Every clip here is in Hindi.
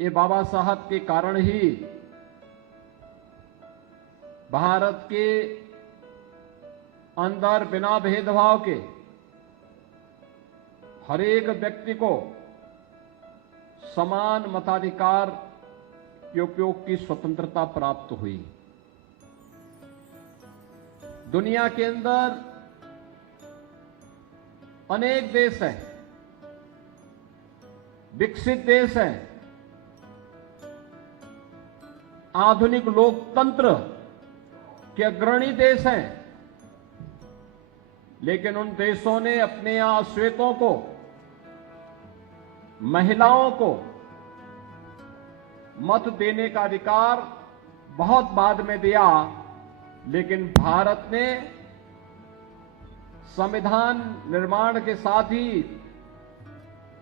ये बाबा साहब के कारण ही भारत के अंदर बिना भेदभाव के हर एक व्यक्ति को समान मताधिकार के उपयोग की स्वतंत्रता प्राप्त हुई। दुनिया के अंदर अनेक देश हैं, विकसित देश हैं, आधुनिक लोकतंत्र के अग्रणी देश हैं, लेकिन उन देशों ने अपने यहां श्वेतों को, महिलाओं को मत देने का अधिकार बहुत बाद में दिया। लेकिन भारत ने संविधान निर्माण के साथ ही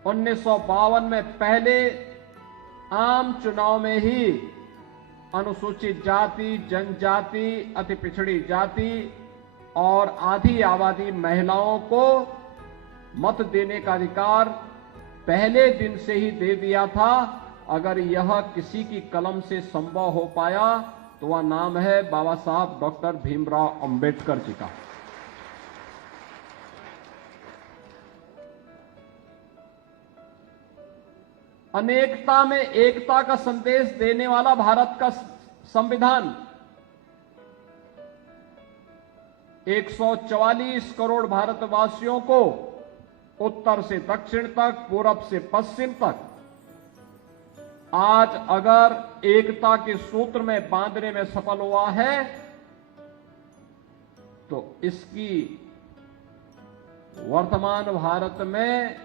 1952 में पहले आम चुनाव में ही अनुसूचित जाति, जनजाति, अति पिछड़ी जाति और आधी आबादी महिलाओं को मत देने का अधिकार पहले दिन से ही दे दिया था। अगर यह किसी की कलम से संभव हो पाया तो वह नाम है बाबा साहब डॉक्टर भीमराव अंबेडकर जी का। अनेकता में एकता का संदेश देने वाला भारत का संविधान 144 करोड़ भारतवासियों को उत्तर से दक्षिण तक, पूरब से पश्चिम तक आज अगर एकता के सूत्र में बांधने में सफल हुआ है तो इसकी वर्तमान भारत में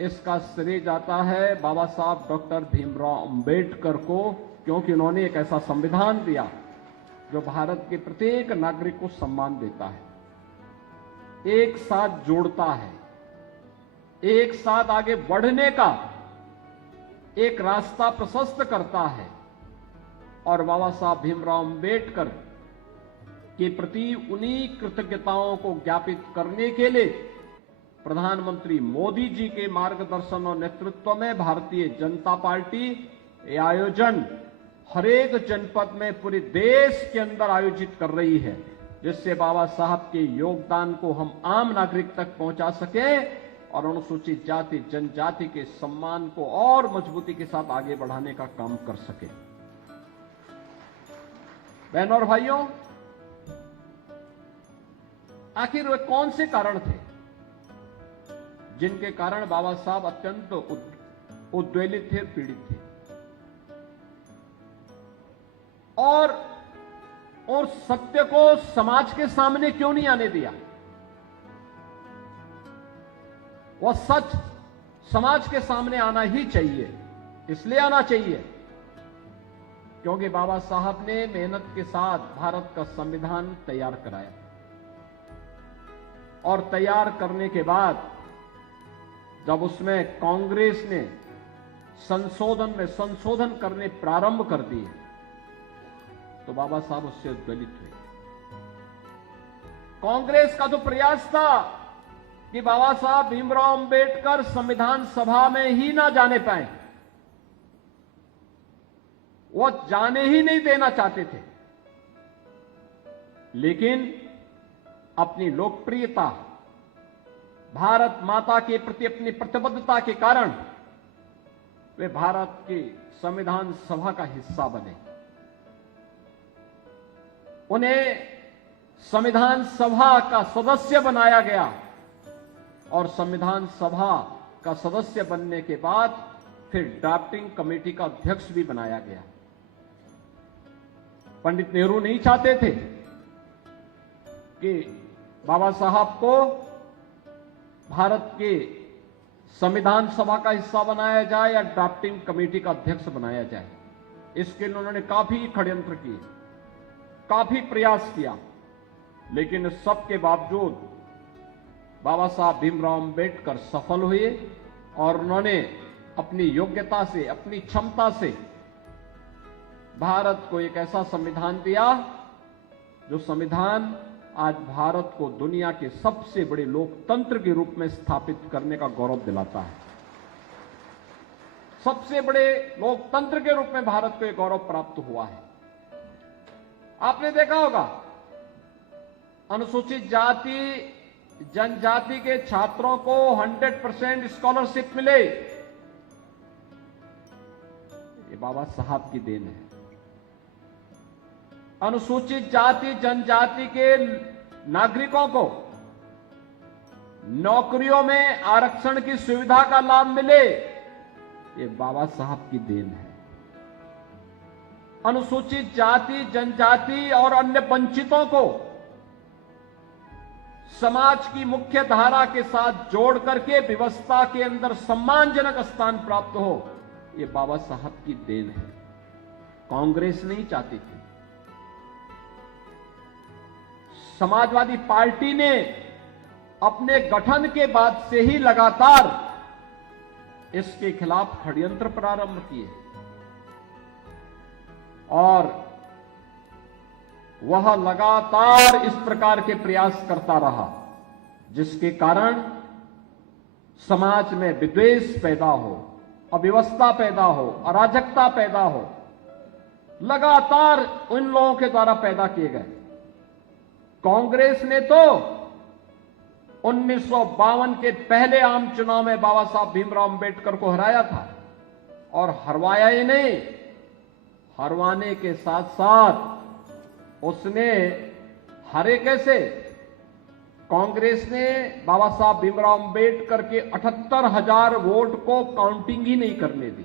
इसका श्रेय जाता है बाबा साहब डॉक्टर भीमराव अंबेडकर को, क्योंकि उन्होंने एक ऐसा संविधान दिया जो भारत के प्रत्येक नागरिक को सम्मान देता है, एक साथ जोड़ता है, एक साथ आगे बढ़ने का एक रास्ता प्रशस्त करता है। और बाबा साहब भीमराव अंबेडकर के प्रति उन्हीं कृतज्ञताओं को ज्ञापित करने के लिए प्रधानमंत्री मोदी जी के मार्गदर्शन और नेतृत्व में भारतीय जनता पार्टी ये आयोजन हरेक जनपद में पूरे देश के अंदर आयोजित कर रही है, जिससे बाबा साहब के योगदान को हम आम नागरिक तक पहुंचा सके और अनुसूचित जाति, जनजाति के सम्मान को और मजबूती के साथ आगे बढ़ाने का काम कर सके। बहनों और भाइयों, आखिर वे कौन से कारण थे जिनके कारण बाबा साहब अत्यंत उद्वेलित थे, पीड़ित थे और सत्य को समाज के सामने क्यों नहीं आने दिया? वह सच समाज के सामने आना ही चाहिए। इसलिए आना चाहिए क्योंकि बाबा साहब ने मेहनत के साथ भारत का संविधान तैयार कराया और तैयार करने के बाद जब उसमें कांग्रेस ने संशोधन करने प्रारंभ कर दिए तो बाबा साहब उससे उद्वेलित हुए। कांग्रेस का तो प्रयास था कि बाबा साहब भीमराव अंबेडकर संविधान सभा में ही ना जाने पाए, वो जाने ही नहीं देना चाहते थे। लेकिन अपनी लोकप्रियता, भारत माता के प्रति अपनी प्रतिबद्धता के कारण वे भारत की संविधान सभा का हिस्सा बने। उन्हें संविधान सभा का सदस्य बनाया गया और संविधान सभा का सदस्य बनने के बाद फिर ड्राफ्टिंग कमेटी का अध्यक्ष भी बनाया गया। पंडित नेहरू नहीं चाहते थे कि बाबा साहब को भारत के संविधान सभा का हिस्सा बनाया जाए या ड्राफ्टिंग कमेटी का अध्यक्ष बनाया जाए। इसके लिए उन्होंने काफी षड्यंत्र किए, काफी प्रयास किया, लेकिन सबके बावजूद बाबा साहब भीमराव अंबेडकर सफल हुए और उन्होंने अपनी योग्यता से, अपनी क्षमता से भारत को एक ऐसा संविधान दिया जो संविधान आज भारत को दुनिया के सबसे बड़े लोकतंत्र के रूप में स्थापित करने का गौरव दिलाता है। सबसे बड़े लोकतंत्र के रूप में भारत को यह गौरव प्राप्त हुआ है। आपने देखा होगा, अनुसूचित जाति जनजाति के छात्रों को 100% स्कॉलरशिप मिले, ये बाबा साहब की देन है। अनुसूचित जाति जनजाति के नागरिकों को नौकरियों में आरक्षण की सुविधा का लाभ मिले, ये बाबा साहब की देन है। अनुसूचित जाति जनजाति और अन्य वंचितों को समाज की मुख्य धारा के साथ जोड़ करके व्यवस्था के अंदर सम्मानजनक स्थान प्राप्त हो, ये बाबा साहब की देन है। कांग्रेस नहीं चाहती थी। समाजवादी पार्टी ने अपने गठन के बाद से ही लगातार इसके खिलाफ षड्यंत्र प्रारंभ किए और वह लगातार इस प्रकार के प्रयास करता रहा, जिसके कारण समाज में विद्वेष पैदा हो, अव्यवस्था पैदा हो, अराजकता पैदा हो, लगातार उन लोगों के द्वारा पैदा किए गए। कांग्रेस ने तो 1952 के पहले आम चुनाव में बाबा साहब भीमराव अंबेडकर को हराया था और हरवाया ही नहीं, हरवाने के साथ साथ उसने हारे कैसे? कांग्रेस ने बाबा साहब भीमराव अंबेडकर के 78,000 वोट को काउंटिंग ही नहीं करने दी।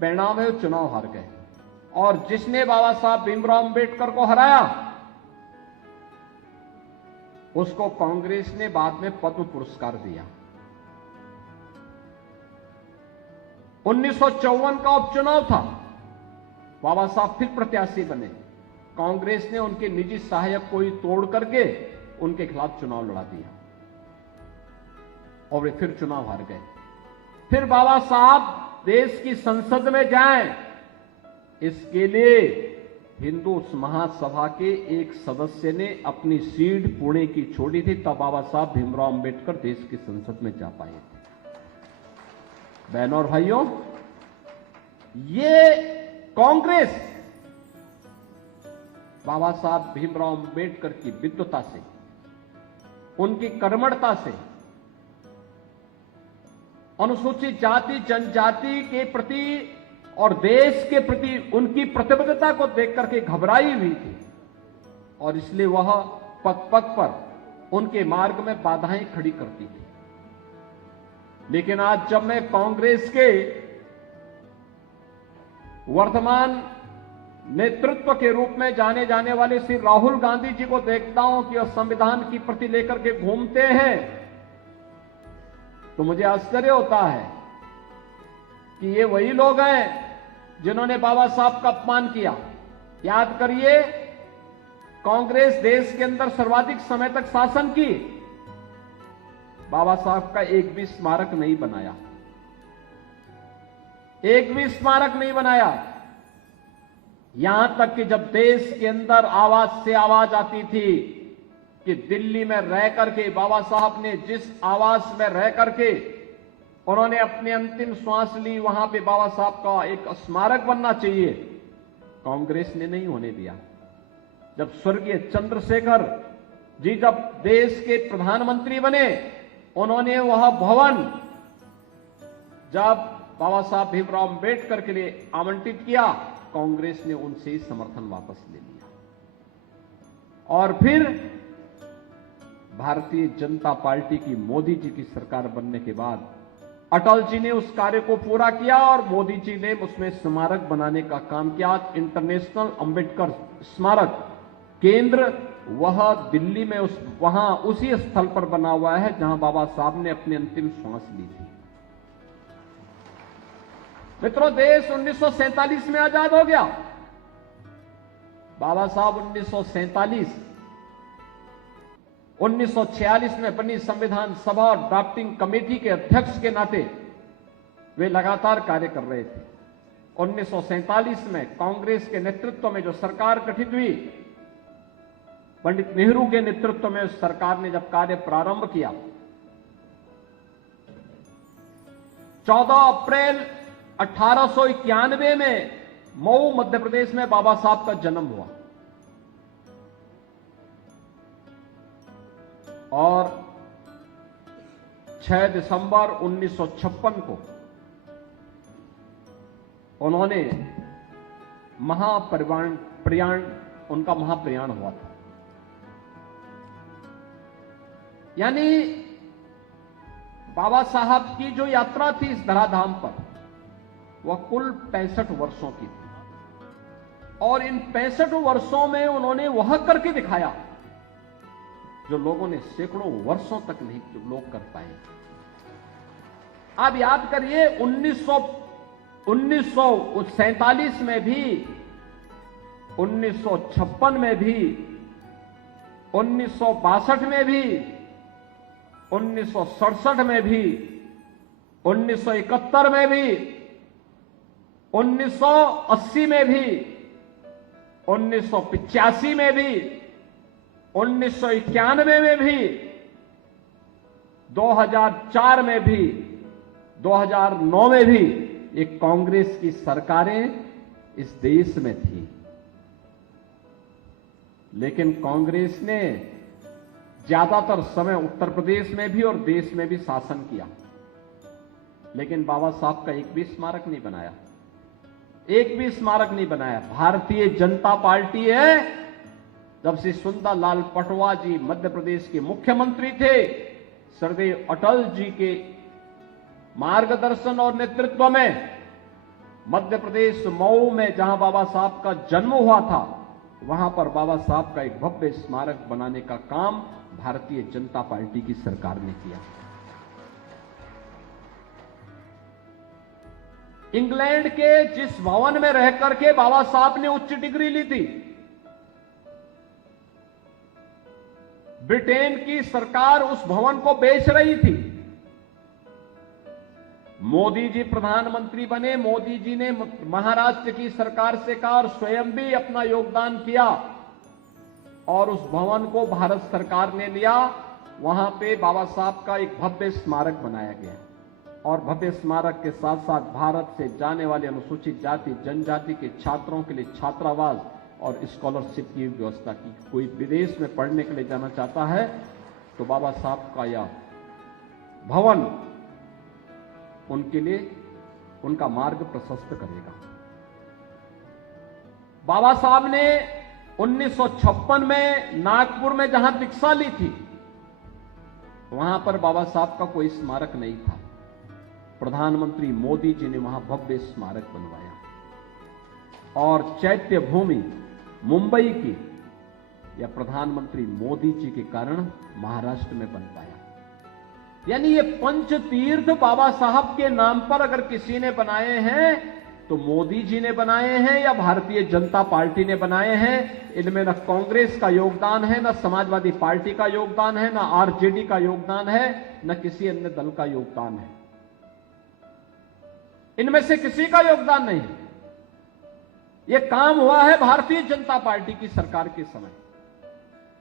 परिणाम है चुनाव हार गए और जिसने बाबा साहब भीमराव अंबेडकर को हराया उसको कांग्रेस ने बाद में पद्म पुरस्कार दिया। 1954 का उपचुनाव था, बाबा साहब फिर प्रत्याशी बने। कांग्रेस ने उनके निजी सहायक को ही तोड़ करके उनके खिलाफ चुनाव लड़ा दिया और वे फिर चुनाव हार गए। फिर बाबा साहब देश की संसद में जाएं, इसके लिए हिंदू महासभा के एक सदस्य ने अपनी सीट पुणे की छोड़ी थी, तब बाबा साहब भीमराव अंबेडकर देश की संसद में जा पाए थे। बहनों और भाइयों, ये कांग्रेस बाबा साहब भीमराव अंबेडकर की विद्वता से, उनकी कर्मठता से, अनुसूचित जाति जनजाति के प्रति और देश के प्रति उनकी प्रतिबद्धता को देख करके घबराई हुई थी और इसलिए वह पग पग पर उनके मार्ग में बाधाएं खड़ी करती थी। लेकिन आज जब मैं कांग्रेस के वर्तमान नेतृत्व के रूप में जाने जाने वाले श्री राहुल गांधी जी को देखता हूं कि वह संविधान की प्रति लेकर के घूमते हैं, तो मुझे आश्चर्य होता है कि ये वही लोग हैं जिन्होंने बाबा साहब का अपमान किया। याद करिए, कांग्रेस देश के अंदर सर्वाधिक समय तक शासन की, बाबा साहब का एक भी स्मारक नहीं बनाया, एक भी स्मारक नहीं बनाया। यहां तक कि जब देश के अंदर आवाज से आवाज आती थी कि दिल्ली में रह करके बाबा साहब ने जिस आवास में रह करके उन्होंने अपनी अंतिम श्वास ली, वहां पे बाबा साहब का एक स्मारक बनना चाहिए, कांग्रेस ने नहीं होने दिया। जब स्वर्गीय चंद्रशेखर जी जब देश के प्रधानमंत्री बने, उन्होंने वह भवन जब बाबा साहब भीमराव अंबेडकर के लिए आवंटित किया, कांग्रेस ने उनसे ही समर्थन वापस ले लिया। और फिर भारतीय जनता पार्टी की मोदी जी की सरकार बनने के बाद अटल जी ने उस कार्य को पूरा किया और मोदी जी ने उसमें स्मारक बनाने का काम किया। इंटरनेशनल अंबेडकर स्मारक केंद्र वह दिल्ली में वहां उसी स्थल पर बना हुआ है जहां बाबा साहब ने अपनी अंतिम श्वास ली थी। मित्रों, देश 1947 में आजाद हो गया। बाबा साहब 1946 में बनी संविधान सभा और ड्राफ्टिंग कमेटी के अध्यक्ष के नाते वे लगातार कार्य कर रहे थे। 1947 में कांग्रेस के नेतृत्व में जो सरकार गठित हुई, पंडित नेहरू के नेतृत्व में उस सरकार ने जब कार्य प्रारंभ किया 14 अप्रैल 1891 में मऊ मध्य प्रदेश में बाबा साहब का जन्म हुआ और 6 दिसंबर 1956 को उन्होंने उनका महाप्रयाण हुआ था। यानी बाबा साहब की जो यात्रा थी इस धराधाम पर वह कुल 65 वर्षों की थी और इन 65 वर्षों में उन्होंने वह करके दिखाया जो लोगों ने सैकड़ों वर्षों तक नहीं लोग कर पाए। आप याद करिए 1947 में भी, 1956 में भी, 1962 में भी, 1967 में भी, 1971 में भी, 1980 में भी, 1985 में भी, 1991 में भी, 2004 में भी, 2009 में भी एक कांग्रेस की सरकारें इस देश में थी। लेकिन कांग्रेस ने ज्यादातर समय उत्तर प्रदेश में भी और देश में भी शासन किया, लेकिन बाबा साहब का एक भी स्मारक नहीं बनाया, एक भी स्मारक नहीं बनाया। भारतीय जनता पार्टी है, जब से सुंदर लाल पटवा जी मध्य प्रदेश के मुख्यमंत्री थे, श्रद्धेय अटल जी के मार्गदर्शन और नेतृत्व में मध्य प्रदेश मऊ में जहां बाबा साहब का जन्म हुआ था, वहां पर बाबा साहब का एक भव्य स्मारक बनाने का काम भारतीय जनता पार्टी की सरकार ने किया। इंग्लैंड के जिस भवन में रह करके बाबा साहब ने उच्च डिग्री ली थी, ब्रिटेन की सरकार उस भवन को बेच रही थी। मोदी जी प्रधानमंत्री बने, मोदी जी ने महाराष्ट्र की सरकार से कहा और स्वयं भी अपना योगदान किया और उस भवन को भारत सरकार ने लिया। वहां पे बाबा साहब का एक भव्य स्मारक बनाया गया और भव्य स्मारक के साथ साथ भारत से जाने वाले अनुसूचित जाति जनजाति के छात्रों के लिए छात्रावास और स्कॉलरशिप की व्यवस्था की। कोई विदेश में पढ़ने के लिए जाना चाहता है तो बाबा साहब का यह भवन उनके लिए उनका मार्ग प्रशस्त करेगा। बाबा साहब ने 1956 में नागपुर में जहां दीक्षा ली थी, वहां पर बाबा साहब का कोई स्मारक नहीं था। प्रधानमंत्री मोदी जी ने वहां भव्य स्मारक बनवाया और चैत्य भूमि मुंबई की या प्रधानमंत्री मोदी जी के कारण महाराष्ट्र में बन पाया। यानी ये पंच तीर्थ बाबा साहब के नाम पर अगर किसी ने बनाए हैं तो मोदी जी ने बनाए हैं या भारतीय जनता पार्टी ने बनाए हैं। इनमें न कांग्रेस का योगदान है, न समाजवादी पार्टी का योगदान है, न आरजेडी का योगदान है, न किसी अन्य दल का योगदान है। इनमें से किसी का योगदान नहीं। यह काम हुआ है भारतीय जनता पार्टी की सरकार के समय।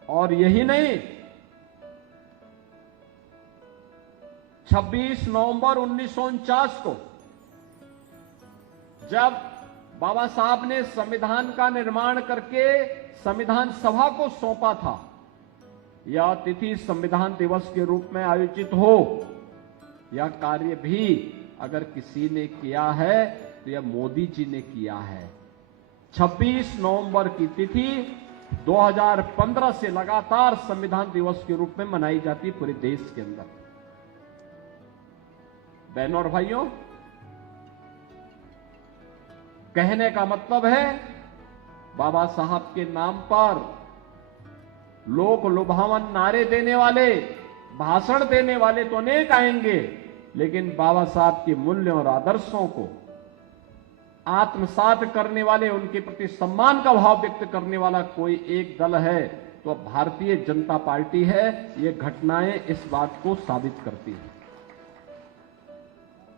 और यही नहीं, 26 नवंबर 1949 को जब बाबा साहब ने संविधान का निर्माण करके संविधान सभा को सौंपा था, यह तिथि संविधान दिवस के रूप में आयोजित हो, यह कार्य भी अगर किसी ने किया है तो यह मोदी जी ने किया है। 26 नवंबर की तिथि 2015 से लगातार संविधान दिवस के रूप में मनाई जाती है पूरे देश के अंदर। बहनों और भाइयों, कहने का मतलब है बाबा साहब के नाम पर लोक लुभावन नारे देने वाले, भाषण देने वाले तो अनेक आएंगे, लेकिन बाबा साहब के मूल्यों और आदर्शों को आत्मसात करने वाले, उनके प्रति सम्मान का भाव व्यक्त करने वाला कोई एक दल है तो भारतीय जनता पार्टी है। ये घटनाएं इस बात को साबित करती हैं।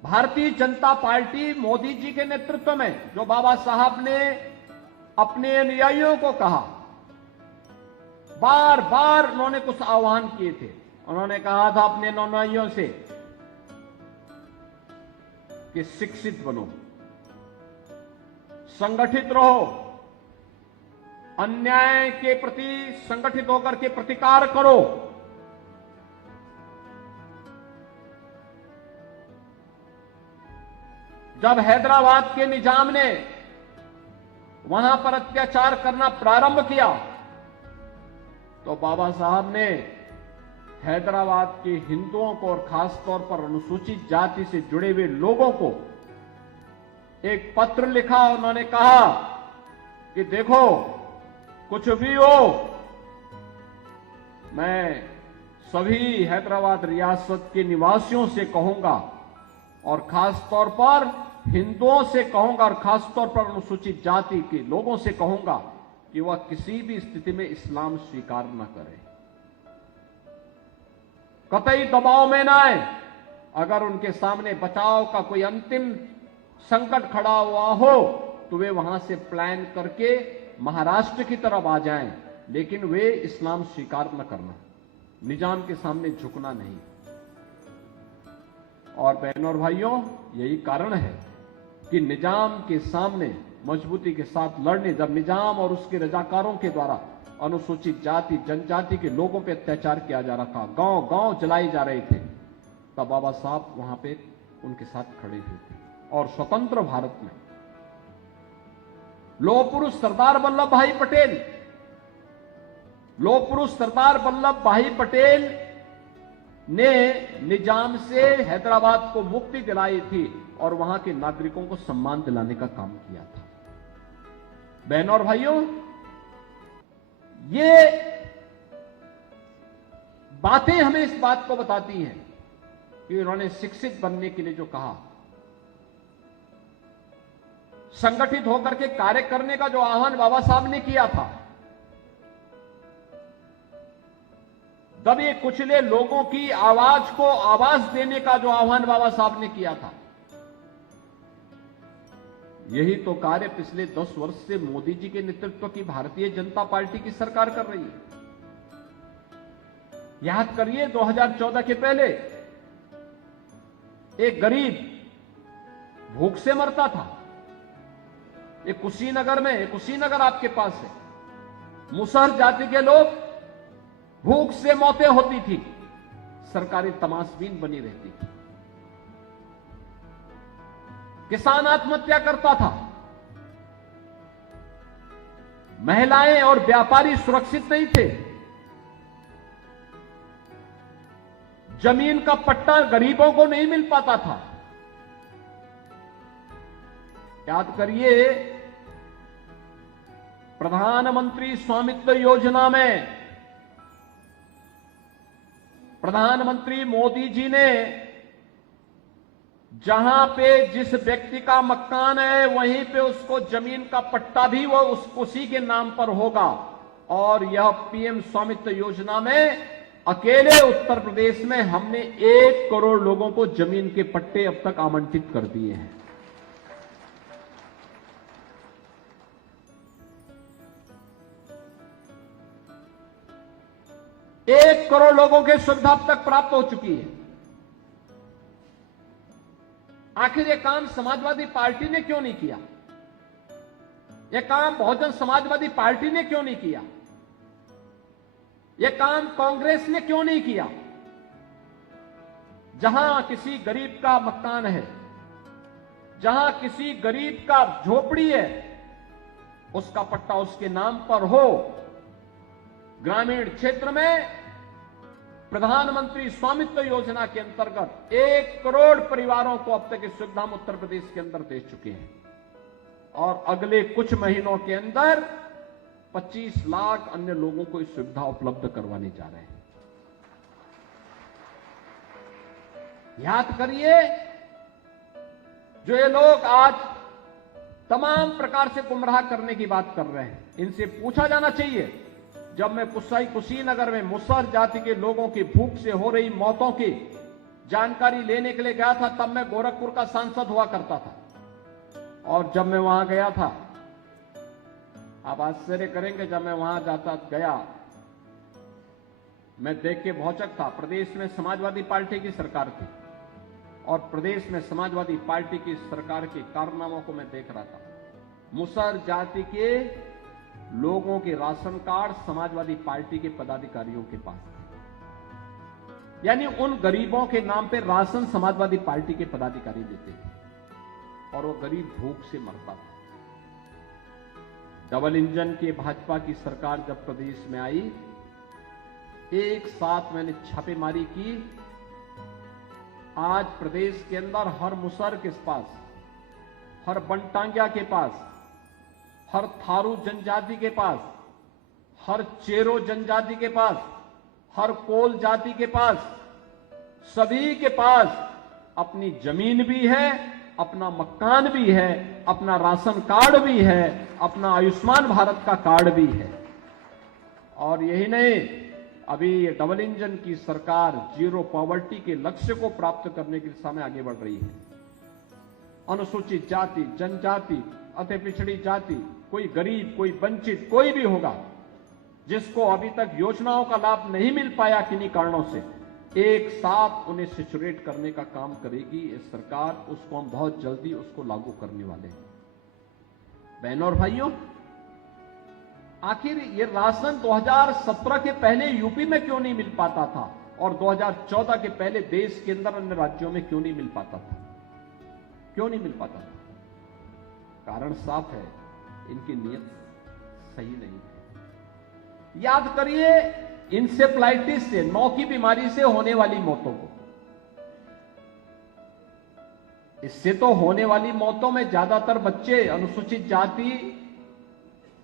भारतीय जनता पार्टी मोदी जी के नेतृत्व में, जो बाबा साहब ने अपने अनुयायियों को कहा, बार बार उन्होंने कुछ आह्वान किए थे। उन्होंने कहा था अपने अनुयायियों से कि शिक्षित बनो, संगठित रहो, अन्याय के प्रति संगठित होकर के प्रतिकार करो। जब हैदराबाद के निजाम ने वहां पर अत्याचार करना प्रारंभ किया तो बाबा साहब ने हैदराबाद के हिंदुओं को और खासतौर पर अनुसूचित जाति से जुड़े हुए लोगों को एक पत्र लिखा। उन्होंने कहा कि देखो, कुछ भी हो, मैं सभी हैदराबाद रियासत के निवासियों से कहूंगा और खासतौर पर हिंदुओं से कहूंगा और खासतौर पर अनुसूचित जाति के लोगों से कहूंगा कि वह किसी भी स्थिति में इस्लाम स्वीकार न करें, कतई दबाव में न आए। अगर उनके सामने बचाव का कोई अंतिम संकट खड़ा हुआ हो तो वे वहां से प्लान करके महाराष्ट्र की तरफ आ जाएं, लेकिन वे इस्लाम स्वीकार न करना, निजाम के सामने झुकना नहीं। और बहनों और भाइयों, यही कारण है कि निजाम के सामने मजबूती के साथ लड़ने, जब निजाम और उसके रजाकारों के द्वारा अनुसूचित जाति जनजाति के लोगों पर अत्याचार किया जा रहा था, गांव गांव जलाए जा रहे थे, तब बाबा साहब वहां पे उनके साथ खड़े हुए थे। और स्वतंत्र भारत में लौह पुरुष सरदार वल्लभ भाई पटेल, लौह पुरुष सरदार वल्लभ भाई पटेल ने निजाम से हैदराबाद को मुक्ति दिलाई थी और वहां के नागरिकों को सम्मान दिलाने का काम किया था। बहनों और भाइयों, ये बातें हमें इस बात को बताती हैं कि उन्होंने शिक्षित बनने के लिए जो कहा, संगठित होकर के कार्य करने का जो आह्वान बाबा साहब ने किया था, दबे कुचले लोगों की आवाज को आवाज देने का जो आह्वान बाबा साहब ने किया था, यही तो कार्य पिछले 10 वर्ष से मोदी जी के नेतृत्व की भारतीय जनता पार्टी की सरकार कर रही है। याद करिए, 2014 के पहले एक गरीब भूख से मरता था। एक कुशीनगर में, कुशीनगर आपके पास है, मुसहर जाति के लोग, भूख से मौतें होती थी, सरकारी तमाशबीन बनी रहती थी, किसान आत्महत्या करता था, महिलाएं और व्यापारी सुरक्षित नहीं थे, जमीन का पट्टा गरीबों को नहीं मिल पाता था। याद करिए, प्रधानमंत्री स्वामित्व योजना में प्रधानमंत्री मोदी जी ने जहां पे जिस व्यक्ति का मकान है वहीं पे उसको जमीन का पट्टा भी वो उसी के नाम पर होगा। और यह पीएम स्वामित्व योजना में अकेले उत्तर प्रदेश में हमने 1 करोड़ लोगों को जमीन के पट्टे अब तक आवंटित कर दिए हैं। एक करोड़ लोगों की सुविधा अब तक प्राप्त हो चुकी है। आखिर यह काम समाजवादी पार्टी ने क्यों नहीं किया? यह काम बहुजन समाजवादी पार्टी ने क्यों नहीं किया? यह काम कांग्रेस ने क्यों नहीं किया? जहां किसी गरीब का मकान है, जहां किसी गरीब का झोपड़ी है, उसका पट्टा उसके नाम पर हो। ग्रामीण क्षेत्र में प्रधानमंत्री स्वामित्व योजना के अंतर्गत 1 करोड़ परिवारों को अब तक इस सुविधा हम उत्तर प्रदेश के अंदर दे चुके हैं और अगले कुछ महीनों के अंदर 25 लाख अन्य लोगों को इस सुविधा उपलब्ध करवाने जा रहे हैं। याद करिए, जो ये लोग आज तमाम प्रकार से गुमराह करने की बात कर रहे हैं, इनसे पूछा जाना चाहिए। जब मैं कुशीनगर में मुसहर जाति के लोगों की भूख से हो रही मौतों की जानकारी लेने के लिए गया था, तब मैं गोरखपुर का सांसद हुआ करता था। और जब मैं वहां गया था, आप आश्चर्य करेंगे, जब मैं वहां गया, मैं देख के भौचक था। प्रदेश में समाजवादी पार्टी की सरकार थी और प्रदेश में समाजवादी पार्टी की सरकार के कारनामों को मैं देख रहा था। मुसहर जाति के लोगों के राशन कार्ड समाजवादी पार्टी के पदाधिकारियों के पास थे, यानी उन गरीबों के नाम पे राशन समाजवादी पार्टी के पदाधिकारी देते थे और वो गरीब भूख से मरता था। डबल इंजन के भाजपा की सरकार जब प्रदेश में आई, एक साथ मैंने छापेमारी की। आज प्रदेश के अंदर हर मुसहर के पास, हर बनटांगिया के पास, हर थारू जनजाति के पास, हर चेरो जनजाति के पास, हर कोल जाति के पास, सभी के पास अपनी जमीन भी है, अपना मकान भी है, अपना राशन कार्ड भी है, अपना आयुष्मान भारत का कार्ड भी है। और यही नहीं, अभी ये डबल इंजन की सरकार जीरो पॉवर्टी के लक्ष्य को प्राप्त करने की दिशा में आगे बढ़ रही है। अनुसूचित जाति, जनजाति, अति पिछड़ी जाति, कोई गरीब, कोई वंचित, कोई भी होगा जिसको अभी तक योजनाओं का लाभ नहीं मिल पाया किन्हीं कारणों से, एक साथ उन्हें सिचुएट करने का काम करेगी ये सरकार। उसको हम बहुत जल्दी उसको लागू करने वाले हैं। बहनों और भाइयों, आखिर ये राशन 2017 के पहले यूपी में क्यों नहीं मिल पाता था और 2014 के पहले देश के अंदर अन्य राज्यों में क्यों नहीं मिल पाता था? क्यों नहीं मिल पाता था? कारण साफ है, इनकी नीयत सही नहीं है। याद करिए, इंसेफ्लाइटिस से, नौ की बीमारी से होने वाली मौतों को, इससे तो होने वाली मौतों में ज्यादातर बच्चे अनुसूचित जाति,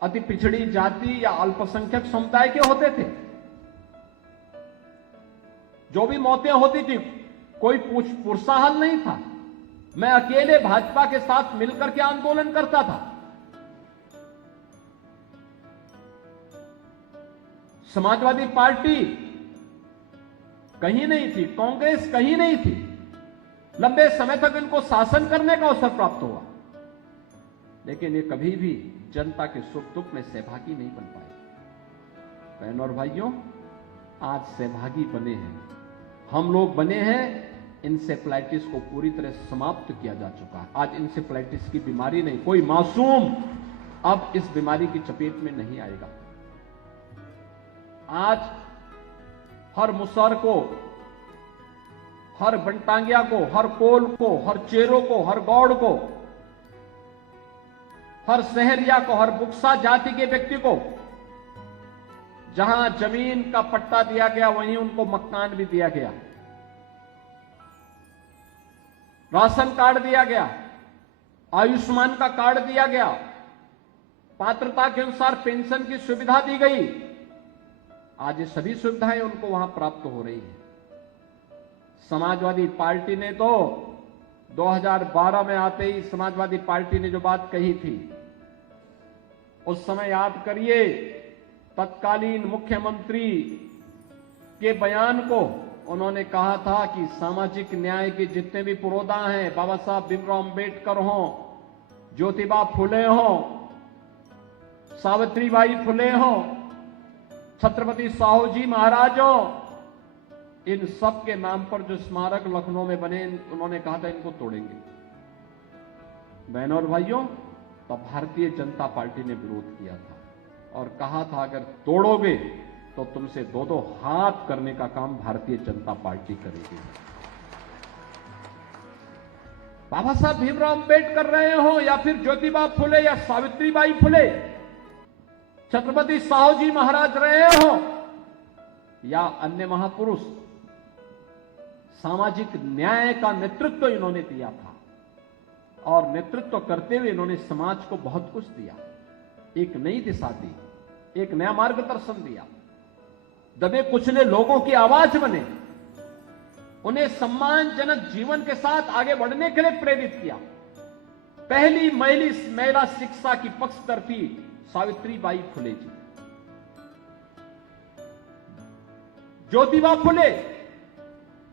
अति पिछड़ी जाति या अल्पसंख्यक समुदाय के होते थे। जो भी मौतें होती थी, कोई पुरसाहल नहीं था। मैं अकेले भाजपा के साथ मिलकर के आंदोलन करता था। समाजवादी पार्टी कहीं नहीं थी, कांग्रेस कहीं नहीं थी। लंबे समय तक इनको शासन करने का अवसर प्राप्त हुआ, लेकिन ये कभी भी जनता के सुख दुख में सहभागी नहीं बन पाए। बहनों और भाइयों, आज सहभागी बने हैं, हम लोग बने हैं। इंसेफ्लाइटिस को पूरी तरह समाप्त किया जा चुका है। आज इंसेफ्लाइटिस की बीमारी नहीं, कोई मासूम अब इस बीमारी की चपेट में नहीं आएगा। आज हर मुसहर को, हर बनटांगिया को, हर कोल को, हर चेरो को, हर गौड़ को, हर सहरिया को, हर बुक्सा जाति के व्यक्ति को जहां जमीन का पट्टा दिया गया, वहीं उनको मकान भी दिया गया, राशन कार्ड दिया गया, आयुष्मान का कार्ड दिया गया, पात्रता के अनुसार पेंशन की सुविधा दी गई। आज ये सभी सुविधाएं उनको वहां प्राप्त हो रही है। समाजवादी पार्टी ने तो 2012 में आते ही समाजवादी पार्टी ने जो बात कही थी, उस समय याद करिए, तत्कालीन मुख्यमंत्री के बयान को उन्होंने कहा था कि सामाजिक न्याय के जितने भी पुरोधा हैं, बाबा साहब भीमराव अंबेडकर हों, ज्योतिबा फुले हों, सावित्रीबाई फुले हों, छत्रपति साहू जी महाराज हों, इन सब के नाम पर जो स्मारक लखनऊ में बने, उन्होंने कहा था इनको तोड़ेंगे। बहनों और भाइयों, तब भारतीय जनता पार्टी ने विरोध किया था और कहा था अगर तोड़ोगे तो तुमसे दो दो हाथ करने का काम भारतीय जनता पार्टी करेगी। बाबा साहब भीमराव अंबेडकर रहे हो या फिर ज्योतिबा फुले या सावित्रीबाई फुले, छत्रपति साहू जी महाराज रहे हो या अन्य महापुरुष, सामाजिक न्याय का नेतृत्व इन्होंने दिया था और नेतृत्व करते हुए इन्होंने समाज को बहुत कुछ दिया, एक नई दिशा दी, एक नया मार्गदर्शन दिया, दबे कुचले लोगों की आवाज बने, उन्हें सम्मानजनक जीवन के साथ आगे बढ़ने के लिए प्रेरित किया। पहली महिला शिक्षा की पक्षधर सावित्रीबाई फुले जी। ज्योतिबा फुले